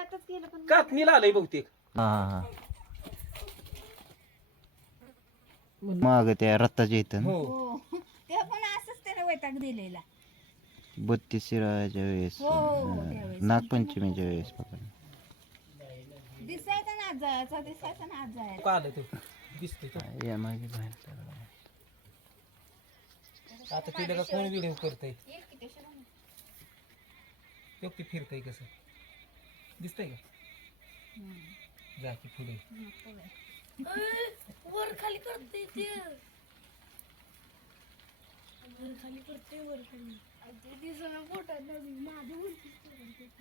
आताच केलं पण आलंय बहुतेक. हा हा माग त्या रथाच्या इथं. ना हो. हो. तेव्हा पण असंच त्याला वैताग दिलेला. बत्तीस शिराच्या वेळेस. हो, अं. नागपंचमीच्या वेळेस बघा. दिसायचा ना जायचा दिसायचा ना आज जायचा का आलं ते? दिसतंय तो. या मागे बाहेर आता तिला का कोण व्हिडिओ करतय? की फिरतय कसं. दिसतंय का. जा की पुढे. वर खाली करते ते वर खाली करते वर खाली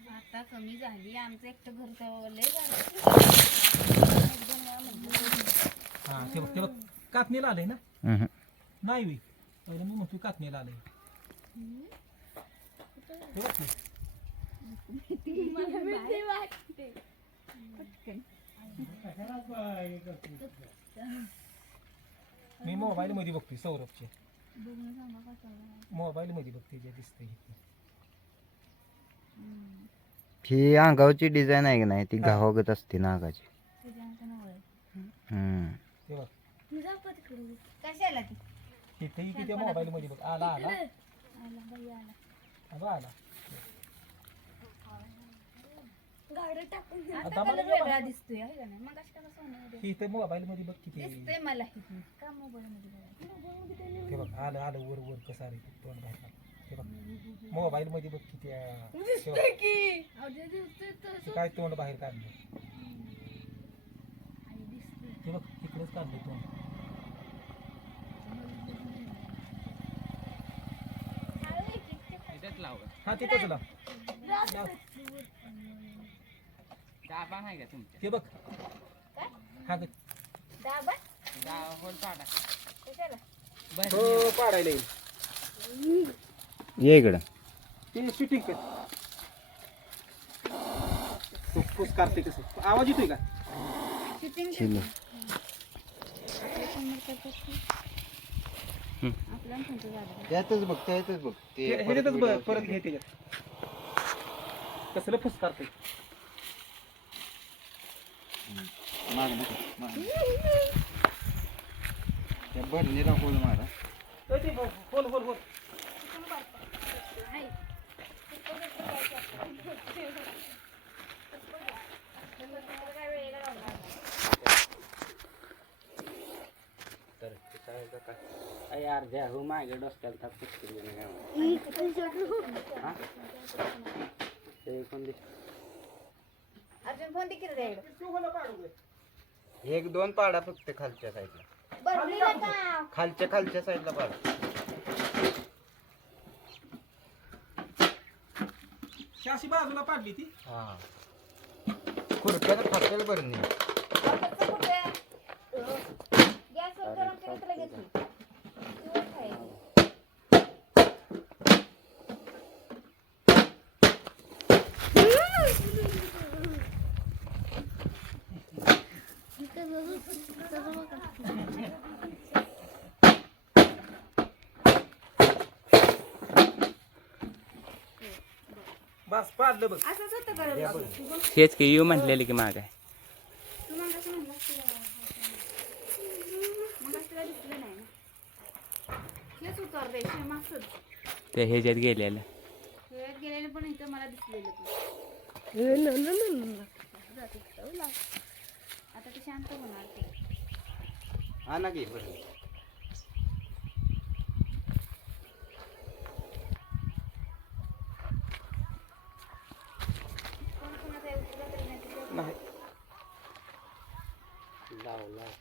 आता कमी झाली आमचं एकटं घर तेव्हा लय. हा ते बघ ते बघ कापणीला आलंय ना हम्म. नाही वी पहिलं मी म्हणतो कापणीला आलंय ते बघ की. मला भीती वाटते पटकन. मी मोबाईल मध्ये बघतोय सौरभचे बघून सांगा. मोबाईल मध्ये बघते जे दिसतंय हम्म. ही अंगावची डिझाईन आहे की नाही ती घावागत असते नागाची तुझ्या अंगानं वळ. हम्म. ते बघ मी जापा तिकडे कशाला ती इथेही किती मोबाईल मध्ये बघ आला आला आला बाई आला अगं आला गाड्या टाकून दे. आता आता कलर मला वेगळा दिसतोय आहे का नाही? मग कशा सोन्यामध्ये इथे मोबाईल मध्ये बघ किती दिसतंय मला हिथून का मोबाईल मध्ये बघायचं? ते बघ आलं आलं वर वर कसं आलं ते तोंड बाहेर आलं. ते बघ मोबाईल मध्ये बघ किती आहे. ते दिसते बघ, की. ते काय तोंड बाहेर काढलं? आई दिसतंय. ते बघ तिकडेच काढलं तोंड. हा तिथंच लाव. लाव. ते बघ. हा ग दाबा? कशाला? हो पाडायला येईल. ये इकडं. ते शूटिंग कर. फुसफुस काढते कसं. आवाज येतोय का? शूटिंग झालं. त्यातच बघ त्यातच बघ. हे- ह्याच्यातच बघ, परत घे त्याच्यात. कसलं फुस माग नको, माग. त्या भरणीला होल मारा. बोल बोल बोल बोल यार द्या हो मागे डोसक्याला ताप पुसतील ते कोण दिस अर्जुन फोन देखील द्यायला एक दोन पाडा फक्त खालच्या साईडला. बरं का? खालच्या खालच्या साईडला पाडा. ही अशी बाजूला पाडली ती. हा. खुरप्यानं फाटेल भरणी बस पाडलं बघ. असंच होतं हेच की यू म्हटलेलं की माग. तू कसं तुला? दिसलं नाही ना हेच उतार द्यायचे मागचंच ते ह्याच्यात गेलेलं. वेळेत गेलेलं पण इथं मला दिसलेलं पण. आता ते शांत होणार ते. हा ना घे बरं. नाही. लाव लाव.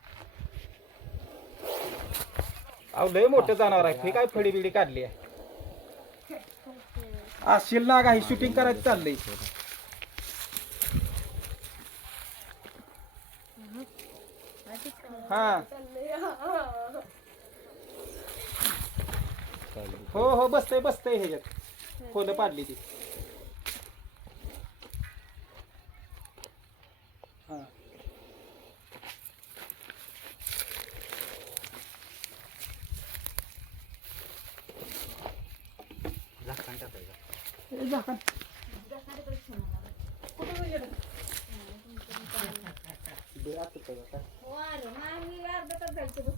अहो लय मोठं जनावर आहे. हे काय फडी बिडी काढली आहे? असेल ना काही शूटिंग करायचं चाललंय हा. हो हो बसतंय बसतंय ह्याच्यात. खोलं पाडली ती. हां. झाकण टाकायचं. झाकण.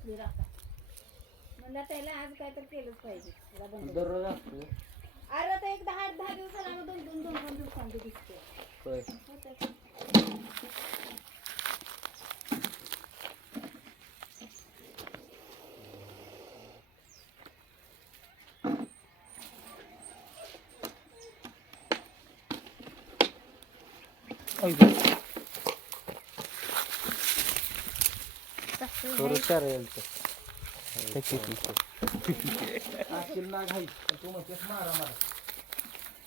आता हो म्हणलं त्याला आज काय तर केलंच पाहिजे. त्याला बंद दररोज असतो. अरे आता एक दहा दहा दिवसाला मग दोन दोन दोन दोन दिवसांचे दिसते होय. चालेल तर आजची नाग आहे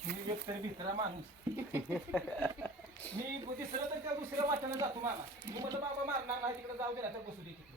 मी एक माणूस मी दुसरं तर त्या दुसऱ्या वाट्यानं जातो मामा मी म्हटलं बाबा मारणार नाही तिकडे जाऊ दे तर बसू दे तिकडे